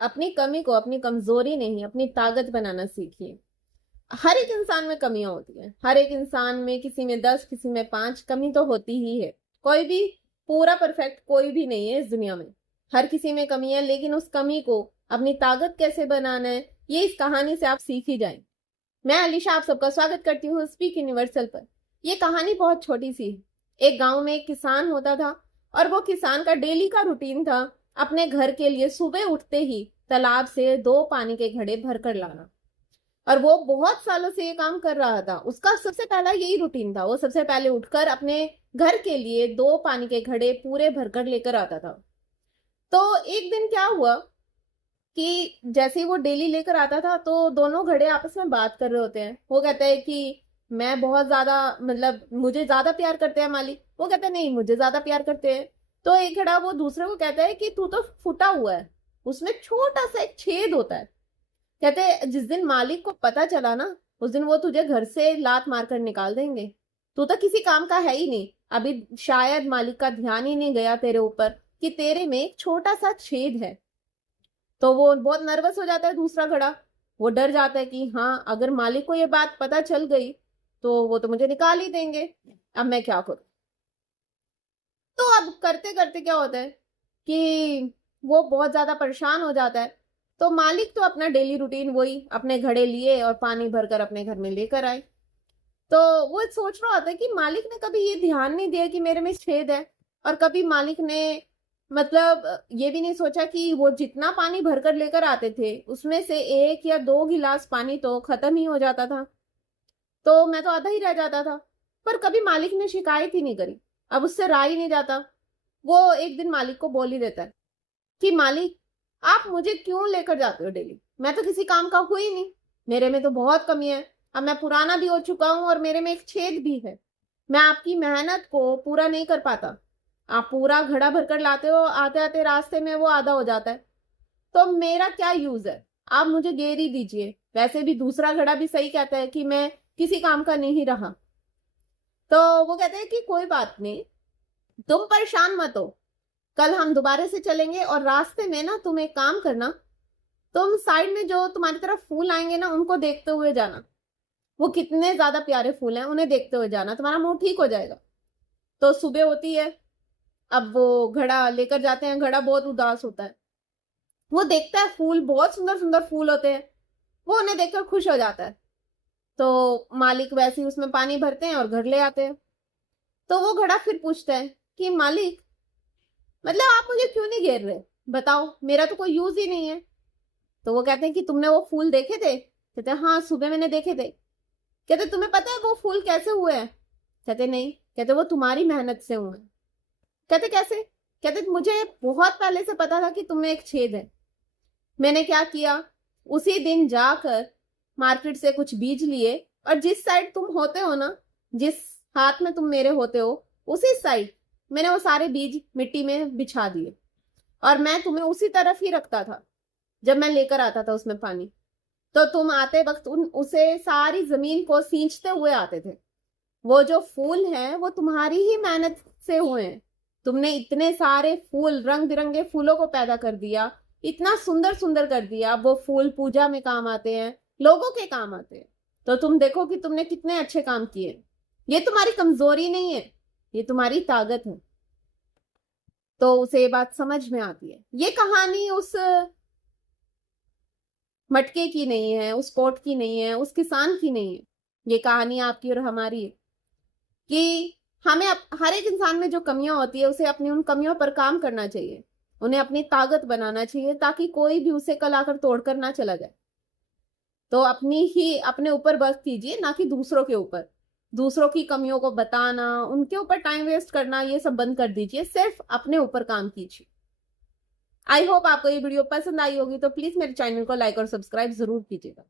अपनी कमी को अपनी कमजोरी नहीं, अपनी ताकत बनाना सीखिए। हर एक इंसान में कमियां होती हैं, हर एक इंसान में, किसी में 10, किसी में 5 कमी तो होती ही है। कोई भी पूरा परफेक्ट कोई भी नहीं है इस दुनिया में। हर किसी में कमी है, लेकिन उस कमी को अपनी ताकत कैसे बनाना है, ये इस कहानी से आप सीख ही जाएं। मैं अलीशा आप सबका स्वागत करती हूँ स्पीक यूनिवर्सल पर। यह कहानी बहुत छोटी सी है। एक गांव में एक किसान होता था, और वो किसान का डेली का रूटीन था अपने घर के लिए सुबह उठते ही तालाब से 2 पानी के घड़े भर कर लाना। और वो बहुत सालों से ये काम कर रहा था। उसका सबसे पहला यही रूटीन था। वो सबसे पहले उठकर अपने घर के लिए 2 पानी के घड़े पूरे भरकर लेकर आता था। तो एक दिन क्या हुआ कि जैसे ही वो डेली लेकर आता था, तो दोनों घड़े आपस में बात कर रहे होते हैं। वो कहता है कि मैं बहुत ज्यादा, मतलब मुझे ज्यादा प्यार करते हैं मालिक। वो कहता है नहीं, मुझे ज्यादा प्यार करते हैं। तो एक घड़ा वो दूसरे को कहता है कि तू तो फूटा हुआ है, उसमें छोटा सा एक छेद होता है। कहते जिस दिन मालिक को पता चला ना, उस दिन वो तुझे घर से लात मारकर निकाल देंगे। तू तो किसी काम का है ही नहीं। अभी शायद मालिक का ध्यान ही नहीं गया तेरे ऊपर कि तेरे में एक छोटा सा छेद है। तो वो बहुत नर्वस हो जाता है दूसरा घड़ा। वो डर जाता है कि हाँ, अगर मालिक को ये बात पता चल गई तो वो तो मुझे निकाल ही देंगे। अब मैं क्या करूं? तो अब करते करते क्या होता है कि वो बहुत ज्यादा परेशान हो जाता है। तो मालिक तो अपना डेली रूटीन वही, अपने घड़े लिए और पानी भरकर अपने घर में लेकर आए। तो वो सोच रहा होता है कि मालिक ने कभी ये ध्यान नहीं दिया कि मेरे में छेद है। और कभी मालिक ने, मतलब ये भी नहीं सोचा कि वो जितना पानी भरकर लेकर आते थे उसमें से 1 या 2 गिलास पानी तो खत्म ही हो जाता था। तो मैं तो आधा ही रह जाता था। पर कभी मालिक ने शिकायत ही नहीं करी। अब उससे रहा ही नहीं जाता। वो एक दिन मालिक को बोल ही देता है कि मालिक, आप मुझे क्यों लेकर जाते हो डेली? मैं तो किसी काम का हुई नहीं। मेरे में तो बहुत कमी है। अब मैं पुराना भी हो चुका हूं और मेरे में एक छेद भी है। मैं आपकी मेहनत को पूरा नहीं कर पाता। आप पूरा घड़ा भरकर लाते हो, आते आते रास्ते में वो आधा हो जाता है। तो मेरा क्या यूज है? आप मुझे गेर ही दीजिए। वैसे भी दूसरा घड़ा भी सही कहता है कि मैं किसी काम का नहीं रहा। तो वो कहते हैं कि कोई बात नहीं, तुम परेशान मत हो। कल हम दोबारा से चलेंगे, और रास्ते में ना तुम एक काम करना, तुम साइड में जो तुम्हारी तरफ फूल आएंगे ना, उनको देखते हुए जाना। वो कितने ज्यादा प्यारे फूल हैं, उन्हें देखते हुए जाना, तुम्हारा मूड ठीक हो जाएगा। तो सुबह होती है। अब वो घड़ा लेकर जाते हैं। घड़ा बहुत उदास होता है। वो देखता है फूल, बहुत सुंदर सुंदर फूल होते हैं। वो उन्हें देखकर खुश हो जाता है। तो मालिक वैसे ही उसमें पानी भरते हैं और घर ले आते हैं। तो वो घड़ा फिर पूछता है कि मालिक, मतलब आप मुझे क्यों नहीं घेर रहे? बताओ, मेरा तो कोई यूज ही नहीं है। तो वो कहते हैं कि तुमने वो फूल देखे थे? कहते हैं हाँ, सुबह मैंने देखे थे। कहते तुम्हें पता है वो फूल कैसे हुए हैं? कहते नहीं। कहते वो तुम्हारी मेहनत से हुए हैं। कहते कैसे? कहते मुझे बहुत पहले से पता था कि तुम्हें एक छेद है। मैंने क्या किया, उसी दिन जाकर मार्केट से कुछ बीज लिए, और जिस साइड तुम होते हो ना, जिस हाथ में तुम मेरे होते हो, उसी साइड मैंने वो सारे बीज मिट्टी में बिछा दिए। और मैं तुम्हें उसी तरफ ही रखता था जब मैं लेकर आता था उसमें पानी। तो तुम आते वक्त उसे सारी जमीन को सींचते हुए आते थे। वो जो फूल हैं वो तुम्हारी ही मेहनत से हुए हैं। तुमने इतने सारे फूल, रंग बिरंगे फूलों को पैदा कर दिया, इतना सुंदर सुंदर कर दिया। वो फूल पूजा में काम आते हैं, लोगों के काम आते हैं। तो तुम देखो कि तुमने कितने अच्छे काम किए। ये तुम्हारी कमजोरी नहीं है, ये तुम्हारी ताकत है। तो उसे ये बात समझ में आती है। ये कहानी उस मटके की नहीं है, उस कोट की नहीं है, उस किसान की नहीं है। ये कहानी आपकी और हमारी है कि हमें हर एक इंसान में जो कमियां होती है, उसे अपनी उन कमियों पर काम करना चाहिए। उन्हें अपनी ताकत बनाना चाहिए, ताकि कोई भी उसे कल आकर तोड़कर ना चला जाए। तो अपनी ही अपने ऊपर वर्क कीजिए, ना कि दूसरों के ऊपर। दूसरों की कमियों को बताना, उनके ऊपर टाइम वेस्ट करना, ये सब बंद कर दीजिए। सिर्फ अपने ऊपर काम कीजिए। आई होप आपको ये वीडियो पसंद आई होगी। तो प्लीज मेरे चैनल को लाइक और सब्सक्राइब जरूर कीजिएगा।